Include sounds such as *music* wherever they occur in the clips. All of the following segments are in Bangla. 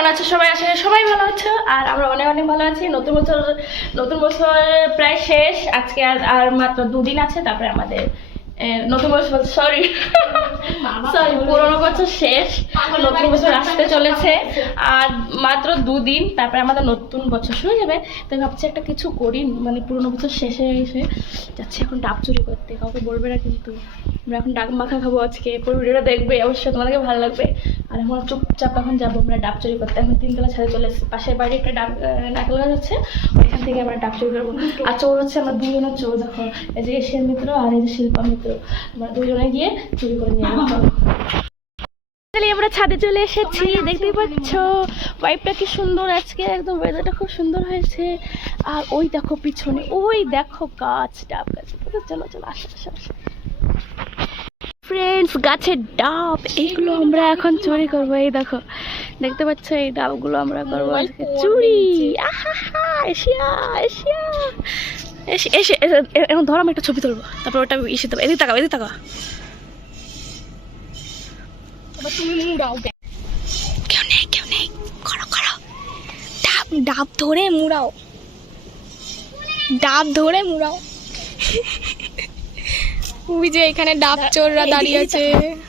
কেমন আছে সবাই? আসে সবাই ভালো আছো। আর আমরা অনেক অনেক ভালো আছি। নতুন বছর নতুন বছর প্রায় শেষ। আজকে আর আর মাত্র দুদিন আছে, তারপরে আমাদের নতুন বছর সরি সরি পুরোনো বছর শেষ। নতুন বছর আসতে চলেছে। আর মাত্র দুদিন তারপরে আমাদের নতুন বছর শুরু যাবে। তো ভাবছি একটা কিছু করি মানে পুরোনো বছর শেষে এসে যাচ্ছি এখন ডাব চুরি করতে। কাউকে বলবে না কিন্তু। আমরা এখন ডাক মাখা খাব আজকে। পুরো ভিডিওটা দেখবে অবশ্যই তোমাদেরকে ভালো লাগবে। আর এখন চুপচাপ এখন যাব আমরা ডাব চুরি করতে। এখন তিনতলা ছাদে চলে এসেছি। পাশের বাড়ি একটা ডাব আহ, নারকেল গাছ আছে। ওইখান থেকে আমরা ডাব চুরি করব। আর চোর হচ্ছে আমরা দুজনের চোর দেখো। এই যে এশিয়ান মিত্র আর এই যে শিল্পা মিত্র। আমরা দুজনে গিয়ে চুরি করে নিয়ে আমরা ছাদে চলে এসেছি দেখতেই পাচ্ছ ওয়াইফটা কি সুন্দর আজকে একদম ওয়েদারটা খুব সুন্দর হয়েছে। আর ওই দেখো পিছনে ওই দেখো গাছ ডাব গাছ চলো চলো আসো আসো আসো। ফ্রেন্ডস গাছের ডাব এইগুলো আমরা এখন চুরি করব এই দেখো দেখতে পাচ্ছ এই ডাবগুলো আমরা করব আজকে চুরি। আহাহা, এশিয়া এশিয়া। এসে এসে এখন ধরো আমি একটা ছবি তুলবো। তারপর ওটা ইসে দেবো। এদিকে তাকাও এদিকে তাকাও। কেউ নেই কেউ নেই। ডাব ডাব ধরে মুড়াও। ডাব ধরে মুড়াও। *laughs* যে এখানে ডাব চোররা দাঁড়িয়ে আছে।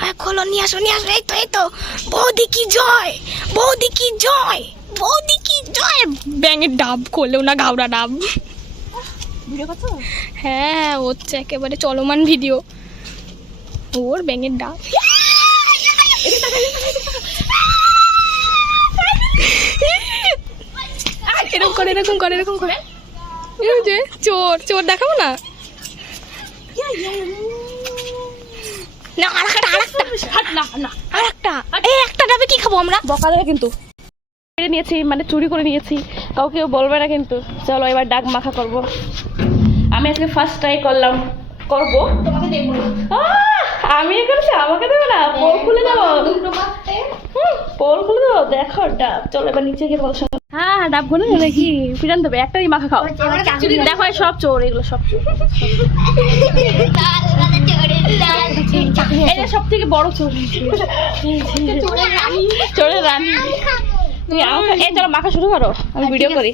হ্যাঁ খোলো নিয়ে আসো নিয়ে আসো এই তো এই তো বৌদি কি জয় বৌদি কি জয় বৌদি কি জয় ব্যাঙের ডাব খোলেও না ঘাওড়া ডাব হ্যাঁ হ্যাঁ হচ্ছে একেবারে চলমান ভিডিও ওর ব্যাঙের ডাব এরকম করে এরকম করে এরকম করে চোর চোর দেখাবো না না আরেকটা আরেকটা। হাট না না আরেকটা। এই একটা ডাবে কি খাব আমরা? বকা দেবে কিন্তু। কেড়ে নিয়েছি মানে চুরি করে নিয়েছি। কাউকে বলবে না কিন্তু। চলো এবার ডাক মাখা করব। আমি আজকে ফার্স্ট ট্রাই করলাম করব। তোমাকে দেবো আমি করেছি আমাকে দেবে না? পোল খুলে দেবো? হুম, পোল খুলে দেবো? দেখো ডাব। চলো এবার নিচে গিয়ে তোমাদের সঙ্গে হ্যাঁ হ্যাঁ ডাব দেবে দেখি পিটান দেবে একটাই মাখা খাও। দেখো এই সব চোর এগুলো সব চোর। যে সব থেকে বড় চোর চোরের রানী। এই চলো মাখা শুরু করো। আমি ভিডিও করি।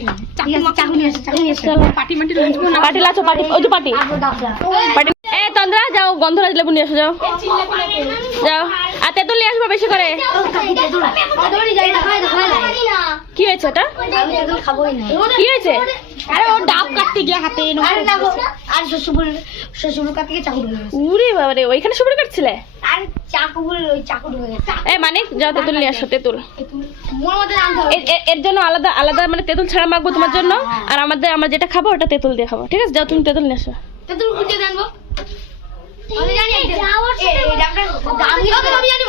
চলো পাটি লাচো পাটি। ওই যে পাটি। পাটি। এ তন্দ্রা যাও গন্ধরাজ লেবু নিয়ে এসো যাও। যাও। তেঁতুল নিয়ে আসব বেশি করে? কি হয়েছে ওটা? কি হয়েছে? আরে ও ডাব কাটতে গিয়ে হাতে আর শ্বশুর শ্বশুর কাছ থেকে চাকু উরে বাবা রে ওইখানে সুপারি কাটছিলে? আর চাকু ওই চাকু ঢুকে গেছে। এ মানে যাও তেঁতুল নিয়ে আসো তেঁতুল। এর- জন্য আলাদা আলাদা মানে তেঁতুল ছাড়া মাখবো তোমার জন্য আর আমাদের আমরা যেটা খাব ওটা তেঁতুল দিয়ে খাব। ঠিক আছে যাও তুমি তেঁতুল নিয়ে আসো। তেতুল খুঁজে জানব আমি জানি এই ডাবটা দাম কি আমি জানি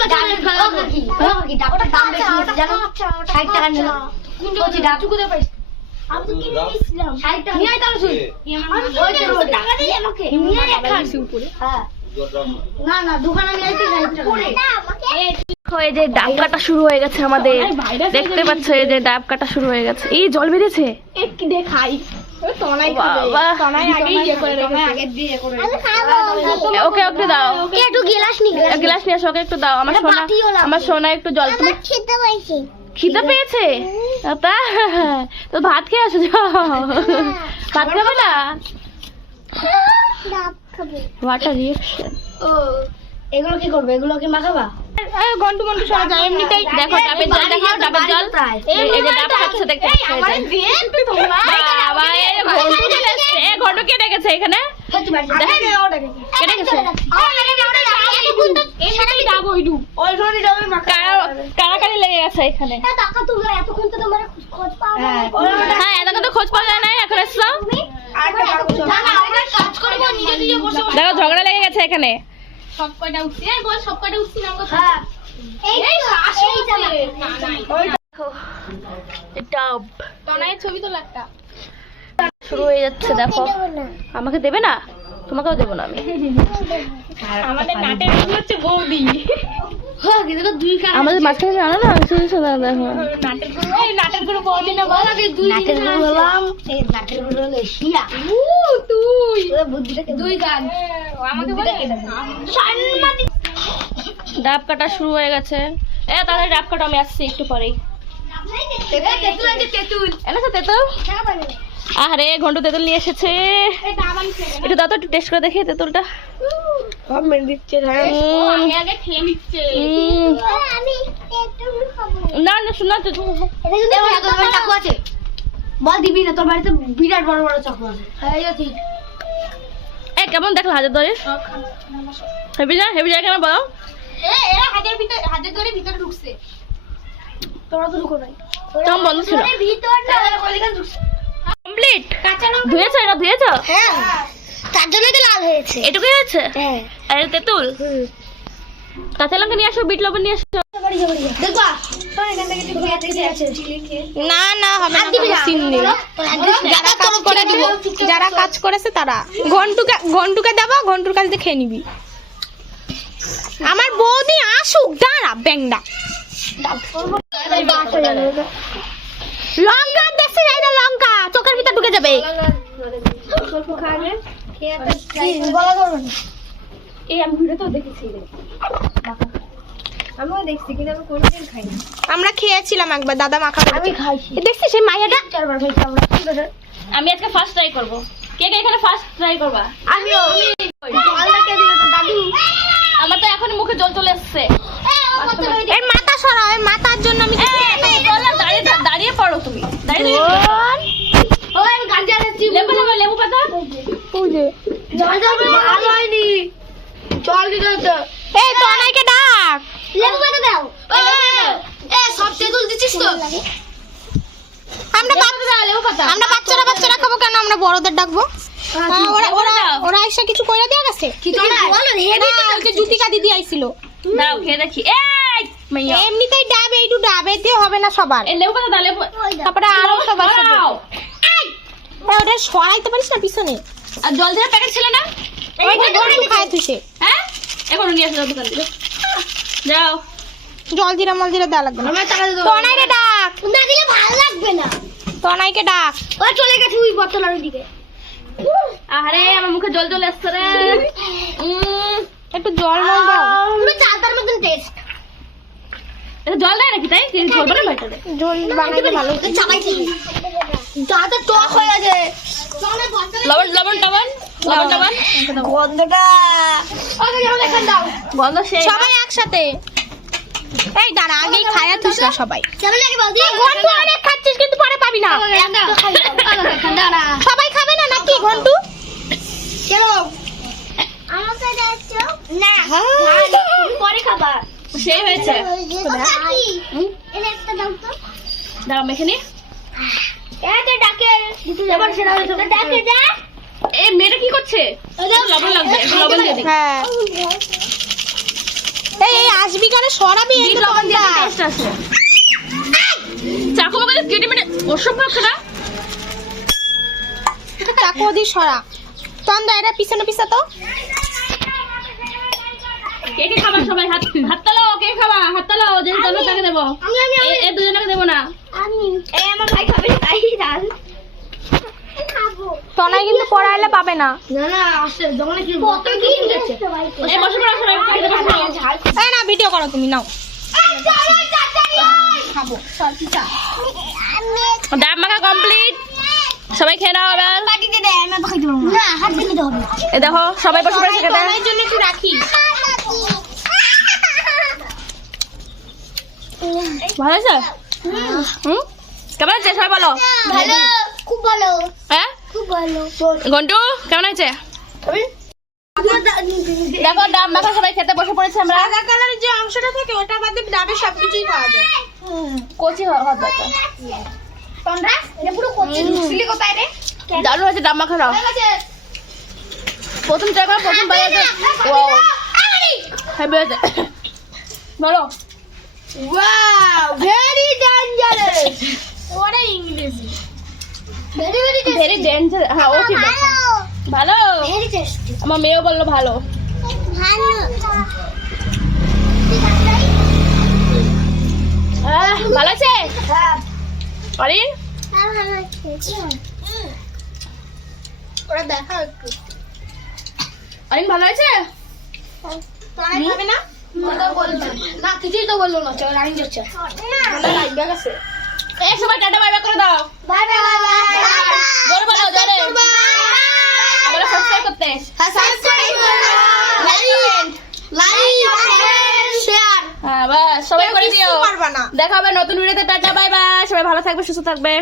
মোর মধ্যে তেতুল কি কি ডাবটা দাম বেশি আছে জানো? 60 টাকা নিল কোনটি ডাব চুকুতে পাইছ? আমি তো কিনে নিয়েছিলাম। 60 টাকা নিয়ে তাহলে শুন ওই টাকা দিয়ে আমাকে। নিয়ে আয় খান হ্যাঁ। না না দোকানে নিয়ে আইতে 60 টাকা। দেখো, এই যে ডাব কাটা শুরু হয়ে গেছে আমাদের। দেখতে পাচ্ছ এই যে ডাব কাটা শুরু হয়ে গেছে। এই জল বেরিয়েছে? একটু দেখাই। ইয়ে করে রেখেছে। আগে দিয়ে করে ওকে ওকে দাও। একটু গিলাস নি গ্লাস নিয়ে ওকে একটু দাও। আমার এটা সোনা আমার সোনা একটু জল তুমি খেতে পাইছি। খিদে পেয়েছে? তা তো ভাত খেয়ে আসো যাও। ভাত খাবে না? ডাব খাবে। হোয়াট আর রিয়েকশন ও এগুলো কি করবে? এগুলো কি মাখাবা? গন্টু গন্টু সরা যায় এমনিতেই দেখো ডাবের জল দেখাও ডাবের জল এই এই যে ডাব খাচ্ছে দেখতে পাচ্ছ এই যে। বাবা এই যে ঘন্টু কেটে এ ঘন্টু কেটে গেছে এখানে কারাকারি লেগে গেছে এখানে হ্যাঁ এতক্ষণ তো খোঁজ পাওয়া যায় না এখন বসে দেখো ঝগড়া লেগে গেছে এখানে সব কটা উঠছি? এই বল সব উঠছি? না হ্যাঁ। এই ডাব তনাইয়ের ছবি তোলা একটা। শুরু হয়ে যাচ্ছে দেখো। আমাকে দেবে না? তোমাকেও দেবো না আমি। আমাদের নাটের হচ্ছে বৌদি। হ্যাঁ কিন্তু দুই কাজ আমাদের মাঝখানে জানো না শুধু শুধু দেখো নাটের গুরু এই নাটের গুরু বৌদি না বল নাটেরগুলো হলাম নাটেরগুলো হলো শিয়া। তুই। বুদ্ধিটাকে দুই কাজ আমাকে বলে ডাব কাটা শুরু হয়ে গেছে। এ তাহলে ডাব কাটা আমি আসছি একটু পরেই। তেতুল আছে তেতুল। এনেছো তেঁতুল? আরে ঘন্টু তেঁতুল নিয়ে এসেছে। একটু দাও তো একটু টেস্ট করে দেখি তেঁতুলটা। না না শোনা তেঁতুল চাকু আছে? বল দিবি না তোর বাড়িতে বিরাট বড় বড় চাকু আছে। হ্যাঁ এ কেমন দেখল হাজার দরে হেভি যা হেভি যা কেমন বলো হাতের ভিতরে হাতের ধরে ভিতরে ঢুকছে। তোরা তো ঢুকো নাই। কেমন বন্ধ ছিল। কমপ্লিট কাঁচা লঙ্কা ধুয়েছো এটা ধুয়েছো? হ্যাঁ। তার জন্য তো লাল হয়েছে। এটুকুই হয়েছে? হ্যাঁ। আরে তেঁতুল। কাঁচা লঙ্কা নিয়ে আসো বিট লবণ নিয়ে আসো। না না হবে না। সিন নেই। যারা কাজ করে দিব যারা কাজ করেছে তারা। ঘন্টুকে ঘন্টুকে দেবো ঘন্টুর কাছে দিয়ে খেয়ে নিবি। আমার বৌদি আসুক দাঁড়া ব্যাংডা লঙ্কা দেখছি যাই না লঙ্কা। চোখের ভিতর ঢুকে যাবে। বলা করব না এই আমি ভিডিও তো দেখেছি। আমিও দেখছি কিন্তু আমি কোনোদিন খাই না। আমরা খেয়েছিলাম একবার দাদা মাখা আমি খাইছি। দেখছি সেই মাইয়াটা? আমি আজকে ফার্স্ট ট্রাই করব। কে কে এখানে ফার্স্ট ট্রাই করবা? আমিও। জলটা কে দিবে তো দাদু। আমার তো এখন মুখে জল চলে এসেছে। এর মাথা সরাও এর মাথার জন্য আমি এই, এই, বলো, দাঁড়িয়ে দাঁড়িয়ে পড়ো তুমি। লেবু লেবু লেবু পাতা জল যাবে ভালো হয়নি। জল দিতে হতো। এই তনাইকে ডাক। লেবু পাতা দাও। এ সব তেঁতুল দিছিস তো? আমরা বাচ্চা- আমরা বাচ্চারা বাচ্চারা খাব কেন? আমরা বড়দের ডাকবো? হ্যাঁ, ওরা ওরা ওরা এসে কিছু কইরা দিয়া গেছে? কিছু না বলো না, ওই যে জুতিকা দিদি আইছিল। দাঁড়াও খেয়ে দেখি। মাইয়া এমনিতেই ডাব এইটু ডাব এতে হবে না সবার। তারপরে আরও সবার ওটা সরাইতে পারিস না পিছনে? আর জল দেওয়ার প্যাকেট ছিল না? খায় তুইছে হ্যাঁ? এখন নিয়ে আসো দোকান থেকে যাও। জল দিরা মল দিরা দেওয়া লাগবে না। আমার টাকা ডাক। না দিলে ভালো লাগবে না। তনাইকে ডাক। ও চলে গেছে ওই বোতলার ওইদিকে। আরে আমার মুখে জল চলে আসছে রে। একটু জল মল দাও। চালতার মতন টেস্ট এটা জল দেয় নাকি তাই? জল বানাইতে ভালো চাবাইছি দাঁতে টক হয়ে গেছে। লবণ লবণ টবণ লবণ টবণ। গন্ধটা। গন্ধ সেই সবাই একসাথে। এই দাঁড়া আগেই খায়া তুই না সবাই। ঘন্টু অনেক খাচ্ছিস কিন্তু পরে পাবি না। সবাই খাবে না নাকি ঘন্টু? চলো আমাকে না। পরে খাবা। সেই হয়েছে। হুম? এর একটা দাও তো। দাঁড়াও মেখে নি এতে ডাকে। এবার সেটা হয়েছে ডাকে যা। এই মেয়েটা কি করছে? লবণ লাগবে লবণ দিয়ে দিই হ্যাঁ। এই এই আসবি কেন? সরাবি এই তো লবণ দিয়ে। টেস্ট আছে। চাকু কেটে মেটে ওদি সরা। তন্দা এটা পিছনে পিছা তো। কে কে খাবা সবাই? হাত হাত তালাও কে খাবা? হাত তালাও যে তাকে দেবো। আমি আমি এই- এই দুজনকে দেবো না। আমি এই আমার ভাই খাবে তাই ডাল তনাই কিন্তু পড়াইলে পাবে না। না না আসে কি কত কি বসে পড়ো সবাই খেতে বসে পড়ো। এই না ভিডিও করো তুমি নাও। খাব ডাব মাখা কমপ্লিট সবাই খেয়ে নাও এবার পাটিতে দে আমি তো খাইতে পারব না। হাত দিতে হবে এ দেখো সবাই বসে পড়েছে খেতে। তনাইর জন্য একটু রাখি। ভালো আছে হুম। কেমন আছে সবাই বলো। ভালো খুব ভালো। হ্যাঁ? খুব ভালো। গন্টু কেমন আছে দেখো ডাব মাখা সবাই খেতে বসে পড়েছে আমরা। সাদা কালারের যে অংশটা থাকে ওটা বাদে ডাবে সবকিছুই খাওয়া যায়। কচি হওয়া দরকার। তন্দ্রা এটা পুরো কচি। ঢুকছিলি কোথায় রে? দারুণ হয়েছে ডাব মাখা খাও প্রথম ট্রাই করো প্রথম ওয়াও বলো। ওয়াও ভেরি ডেঞ্জারাস ওরা ইংরেজি ভেরি ভেরি ভেরি ডেঞ্জার হ্যাঁ ও ঠিক আছে ভালো? ভেরি টেস্টি আমার মেয়েও বলল ভালো। ভালো। ভালো আছে? হ্যাঁ। অরিন? ভালো আছে। ওরা দেখা একটু। অরিন ভালো আছে? তোরা খাবে না? না কিছুই তো বলল না চল রানিং যাচ্ছে। এই সবাই টাটা বাই বাই করে দাও। বাই বাই বাই জোরে বলো জোরে। আমরা সাবস্ক্রাইব করতে। সাবস্ক্রাইব লাইক কমেন্ট শেয়ার হ্যাঁ বাস সবাই করে দিও। দেখা হবে নতুন ভিডিওতে টাটা বাই বাই সবাই ভালো থাকবে সুস্থ থাকবে।